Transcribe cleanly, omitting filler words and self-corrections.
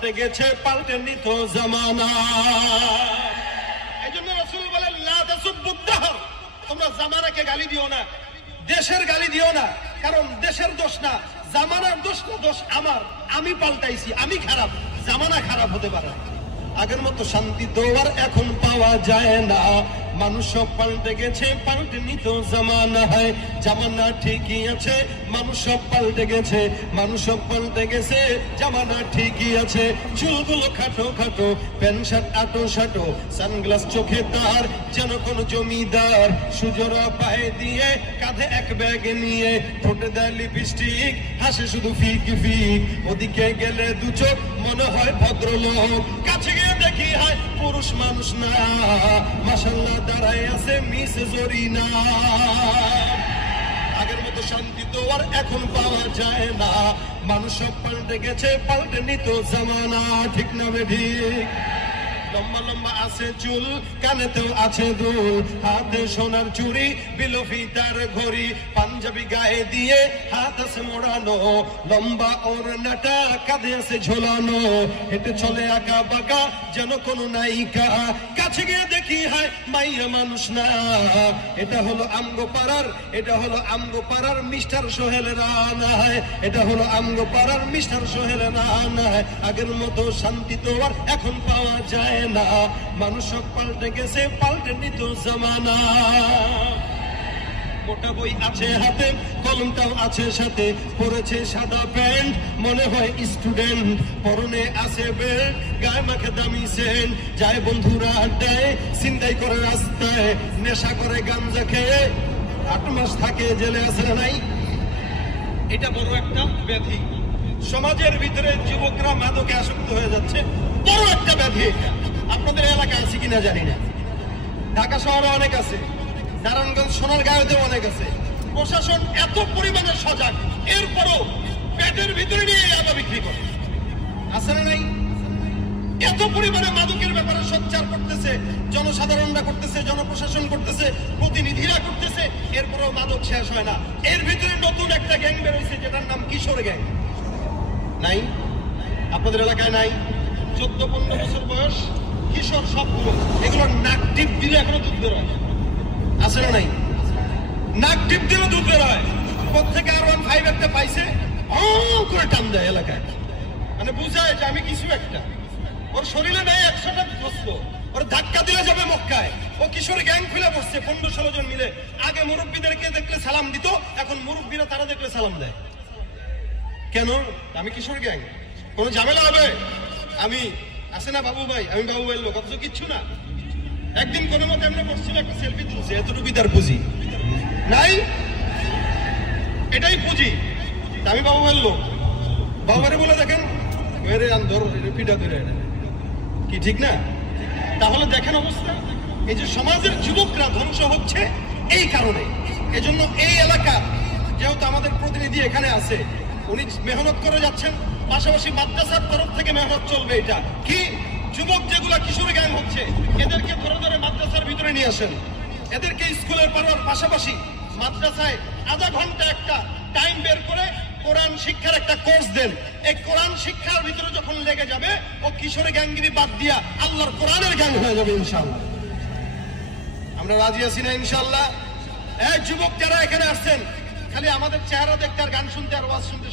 পাল্টে গেছে, পাল্টেনি তো জামানা। এই জন্য রাসূল বলেন লা তাসুব্বুদ দাহর, তোমরা জামানাকে গালি দিও না, দেশের গালি দিও না, কারণ দেশের দোষ না, জামানার দোষ না, দোষ আমার, আমি পাল্টাইছি, আমি খারাপ, জামানা খারাপ হতে পারে। আগের মতো শান্তি তো আর এখন পাওয়া যায় না, মানুষ সব পাল্টে গেছে, পাল্টেনি তো জামানা। হয় জামানা ঠিকই আছে, মানুষ সব পাল্টে গেছে, মানুষ সব পাল্টে গেছে, জামানা ঠিকই আছে। চুলগুলো খাটো খাটো, প্যান্ট শার্ট আটো শাটো, সানগ্লাস চোখে তার যেন কোন জমিদার, সুজোরা পায়ে দিয়ে কাঁধে এক ব্যাগ নিয়ে, ঠোঁটে দেয় লিপস্টিক, হাসে শুধু ফিক ফিক, ওদিকে গেলে দু চোখ মনে হয় ভদ্রলোক, কাছে গিয়ে দেখি হয় পুরুষ মানুষ না, মাশাআল্লাহ দাঁড়ায় আছে মিস জরিনা। আগের মতো শান্তি তো আর এখন পাওয়া যায় না, মানুষ সব পাল্টে গেছে, পাল্টেনি তো জামানা। ঠিক না বেঠিক? লম্বা লম্বা আছে চুল, কানেতেও আছে দুল, হাতে সোনার চুড়ি, বিলফি তার ঘড়ি, পাঞ্জাবি গায়ে দিয়ে হাত আছে মোড়ানো, লম্বা ওড়নাটা কাঁধে আছে ঝোলানো, হেঁটে চলে আঁকা বাঁকা যেন কোনো নায়িকা, কাছে গিয়ে দেখি হয় মাইয়া মানুষ না। এটা হলো আমগো পাড়ার, এটা হলো আমগো পাড়ার মিস্টার সোহেল রানা, এটা হলো আমগো পাড়ার মিস্টার সোহেল রানা। আগের মতো শান্তি তো আর এখন পাওয়া যায় না, মানুষ সব পাল্টে গেছে, পাল্টেনি তো জামানা। মোটা বই আছে হাতে, কলমটাও আছে সাথে, পরেছে সাদা প্যান্ট, মনে হয় স্টুডেন্ট, পরনে আছে বেল্ট, গায়ে মাখে দামি সেন্ট, যায় বন্ধুরা আড্ডায়, ছিনতাই করে রাস্তায়, নেশা করে গাঞ্জা খেয়ে 8 মাস থাকে জেলে, আছে না নাই? এটা বড় একটা ব্যাধি, সমাজের ভিতরে যুবকরা মাদকে আসক্ত হয়ে যাচ্ছে, বড় একটা ব্যাধি। আপনাদের এলাকায় আছে কিনা জানি না, ঢাকা শহরে অনেক আছে, নারায়ণগঞ্জ সোনারগাঁওতে অনেক আছে। প্রশাসন এত পরিমাণে সজাগ, এরপরও পেটের ভিতরে নিয়ে ইয়াবা বিক্রি করে, আছে না নাই? এত পরিমাণে মাদকের ব্যাপারে সোচ্চার করতেছে, জনসাধারণরা করতেছে, জনপ্রশাসন করতেছে, প্রতিনিধিরা করতেছে, এরপরও মাদক শেষ হয় না। এর ভিতরে নতুন একটা গ্যাং বেরোইছে, যেটার নাম কিশোর গ্যাং। নাই? আপনাদের এলাকায় নাই? 14-15 বছর বয়স কিশোর সবগুলো, এগুলো নাক টিপ দিলে এখনো দুধ বেরোয়, আছে না নাই? নাক টিপ দিলে দুধ বেরোয়। প্রত্যেকে R15 একটা পাইছে, করে টান দেয় এলাকায়, মানে বুঝায় যে আমি কিছু একটা। ওর শরীরে নেই 100টা প্রশ্ন, ওর ধাক্কা দিলে যাবে মক্কায়। ও কিশোর গ্যাং খুলে বসছে 15-16 জন মিলে। আগে মুরব্বীদেরকে দেখলে সালাম দিত, এখন মুরব্বীরা তারা দেখলে সালাম দেয়। কেন? আমি কিশোর গ্যাং, কোন ঝামেলা হবে? আমি আছে না বাবু ভাই, আমি বাবু ভাইয়ের লোক, অথচ কিচ্ছু না। একদিন কোনো মতে আমরা বসছিল, একটা সেলফি তুলছে, এতটুকুই তার পুঁজি নাই, এটাই পুঁজি। আমি বাবু ভাইয়ের লোক, বাবু ভাইরে বলে দেখেন পিঠা ধরে, কি ঠিক না? তাহলে দেখেন অবস্থা, এই যে সমাজের যুবকরা ধ্বংস হচ্ছে এই কারণে। এজন্য এই এলাকা, যেহেতু আমাদের প্রতিনিধি এখানে আছে, উনি মেহনত করে যাচ্ছেন, পাশাপাশি মাদ্রাসার তরফ থেকে মেহনত চলবে। এটা কি, যুবক যেগুলা কিশোর গ্যাং হচ্ছে, এদেরকে ধরে ধরে মাদ্রাসার ভিতরে নিয়ে আসেন, এদেরকে স্কুলের পড়ার পাশাপাশি মাদ্রাসায় আধা ঘন্টা একটা টাইম বের করে কোরআন শিক্ষার একটা কোর্স দেন। এই কোরআন শিক্ষার ভিতরে যখন লেগে যাবে, ও কিশোরী গ্যাংগিরি বাদ দিয়া আল্লাহর কোরআনের গ্যাং হয়ে যাবে ইনশাআল্লাহ। আমরা রাজি আছি না ইনশাআল্লাহ? এই যুবক যারা এখানে আসছেন, খালি আমাদের চেহারা দেখতে আর গান শুনতে আর ওয়াজ শুনতে